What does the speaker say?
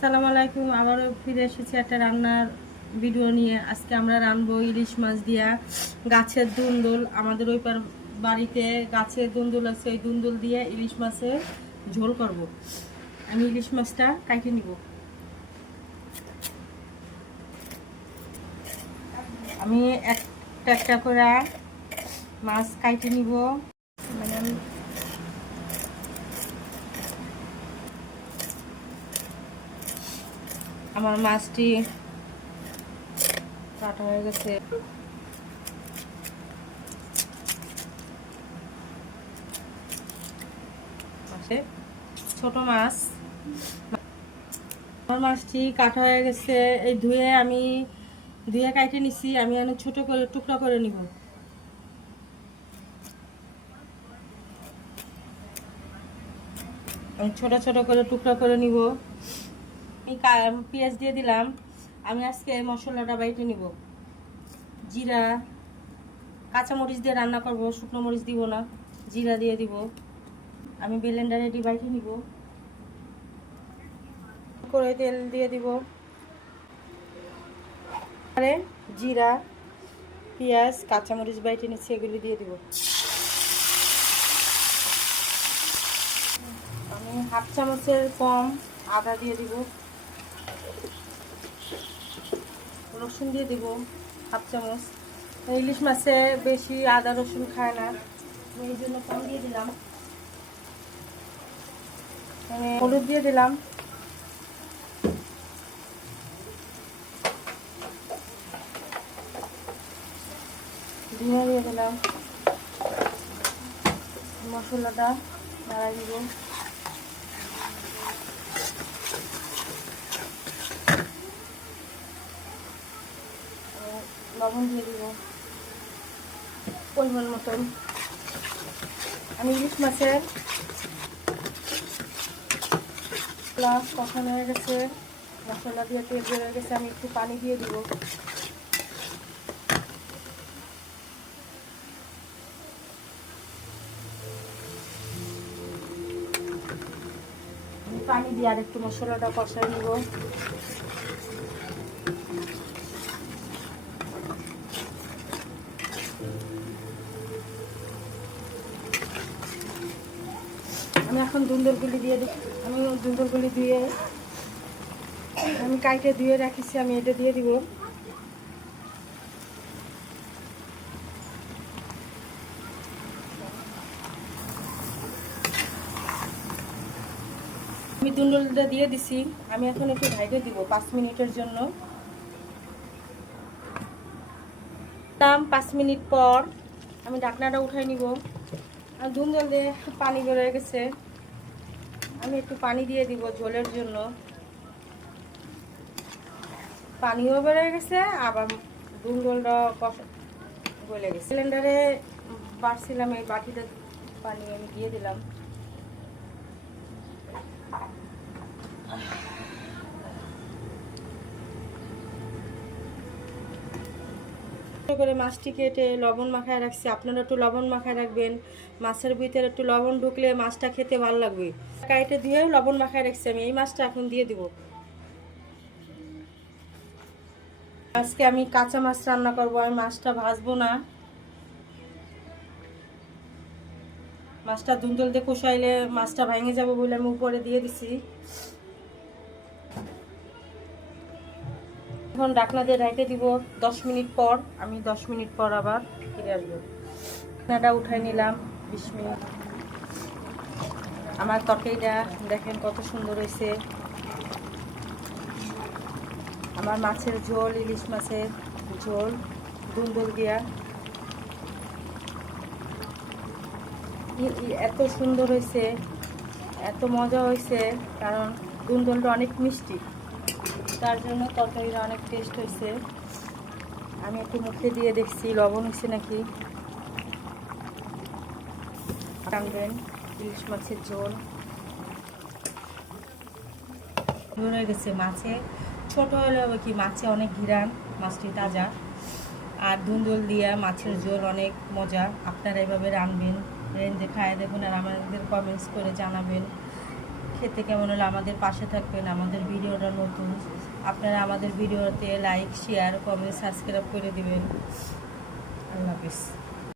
আসসালামু আলাইকুম। আবারও ফিরে এসেছি একটা রান্নার ভিডিও নিয়ে। আজকে আমরা রানবো ইলিশ মাছ দিয়া গাছের দুন্দুল। আমাদের ওই পার বাড়িতে গাছের দুন্দুল আছে, ওই দুন্দুল দিয়ে ইলিশ মাছের ঝোল করব। আমি ইলিশ মাছটা কাটে নিব। আমি একটা একটা করে মাছ কাটে নিব। মানে আমি আমার মাছটি কাটা হয়ে গেছে। ছোট মাছ, আমার মাছটি কাটা হয়ে গেছে। এই ধুয়ে কাটে নিছি। আমি এখন ছোট করে টুকরা করে নিব। আমি ছোট ছোট করে টুকরা করে নিব। আমি পেঁয়াজ দিয়ে দিলাম। আমি আজকে মশলাটা বাইটে নিব। জিরা, কাঁচামরিচ দিয়ে রান্না করব, শুকনো মরিচ দিব না, জিরা দিয়ে দিব। আমি ব্লেন্ডারে এটি বাইটে নিব। করে তেল দিয়ে দিব, জিরা, পেঁয়াজ, কাঁচামরিচ বাইটে নিচ্ছি, এগুলি দিয়ে দিব। আমি হাফ চামচের কম আদা দিয়ে দিব। রসুন দিয়ে দিব হাফ চামচ। ইলিশ মাছে বেশি আদা রসুন খায় না, এই জন্য কম দিয়ে দিলাম। হলুদ দিয়ে দিলাম। ধনিয়া দিয়ে দিলাম। মশলাটা নাড়াই দিব। লবণ দিয়ে দিব পরিমাণ মতন। আমি ইলিশ মাছের প্লাস কষানো হয়ে গেছে, মশলা দিয়ে তেল বেরিয়ে গেছে। আমি একটু পানি দিয়ে দিব। পানি দিয়ে আর একটু মশলাটা কষাই নিব। আমি এখন দুন্দুলগুলি দিয়ে দিই। আমি দুন্দুলগুলি দিয়ে আমি কাইটে ধুয়ে রাখিছি, আমি এটা দিয়ে দিব। আমি দুন্দুলটা দিয়ে দিছি। আমি এখন একটু ঢাইকে দিব 5 মিনিটের জন্য। 5 মিনিট পর আমি ঢাকনাটা উঠাই নিব। আর দুন্দুল দিয়ে পানি বেরোয় গেছে, আমি একটু পানি দিয়ে দিব ঝোলের জন্য। পানিও বেরোয় গেছে, আবার দুন্দুলটা গলে গেছে। সিলিন্ডারে বাড়ছিলাম, এই বাটিতে পানি আমি দিয়ে দিলাম। করে মাছটি কেটে লবণ মাখায় রাখছি। আপনারা একটু লবণ মাখায় রাখবেন। মাছের ভিতরে একটু লবণ ঢুকলে মাছটা খেতে ভালো লাগবে। কাইটে দিয়ে লবণ মাখায় রাখছি। আমি এই মাছটা এখন দিয়ে দিব। আজকে আমি কাঁচা মাছ রান্না করব, আমি মাছটা ভাজবো না। মাছটা দুন্দুল দিয়ে কষাইলে মাছটা ভেঙে যাবে বলে আমি উপরে দিয়ে দিছি। এখন ঢাকনা দিয়ে ঢেকে দিব 10 মিনিট পর। আমি 10 মিনিট পর আবার ফিরে আসবো। ঢাকনাটা উঠাই নিলাম 20 মিনিট। আমার তরকারিটা দেখেন কত সুন্দর হয়েছে। আমার মাছের ঝোল, ইলিশ মাছের ঝোল দুন্দুল দিয়া এত সুন্দর হয়েছে, এত মজা হয়েছে। কারণ দুন্দুলটা অনেক মিষ্টি, তার জন্য তরকারিটা অনেক টেস্ট হয়েছে। আমি একটু মুখে দিয়ে দেখছি লবণ হয়েছে নাকি। টানবেন ইলিশ মাছের ঝোল হয়ে গেছে। মাছে ছোট হলে কি, মাছে অনেক ঘিরান, মাছটি তাজা। আর দুন্দুল দিয়া মাছের ঝোল অনেক মজা। আপনারা এভাবে রানবেন, রেঞ্জে খাইয়ে দেবেন। আর আমাদের কমেন্টস করে জানাবেন খেতে কেমন হলে আমাদের পাশে থাকবেন। আমাদের ভিডিওটা নতুন, আপনারা আমাদের ভিডিওতে লাইক, শেয়ার, কমেন্ট, সাবস্ক্রাইব করে দিবেন। আল্লাহ হাফিজ।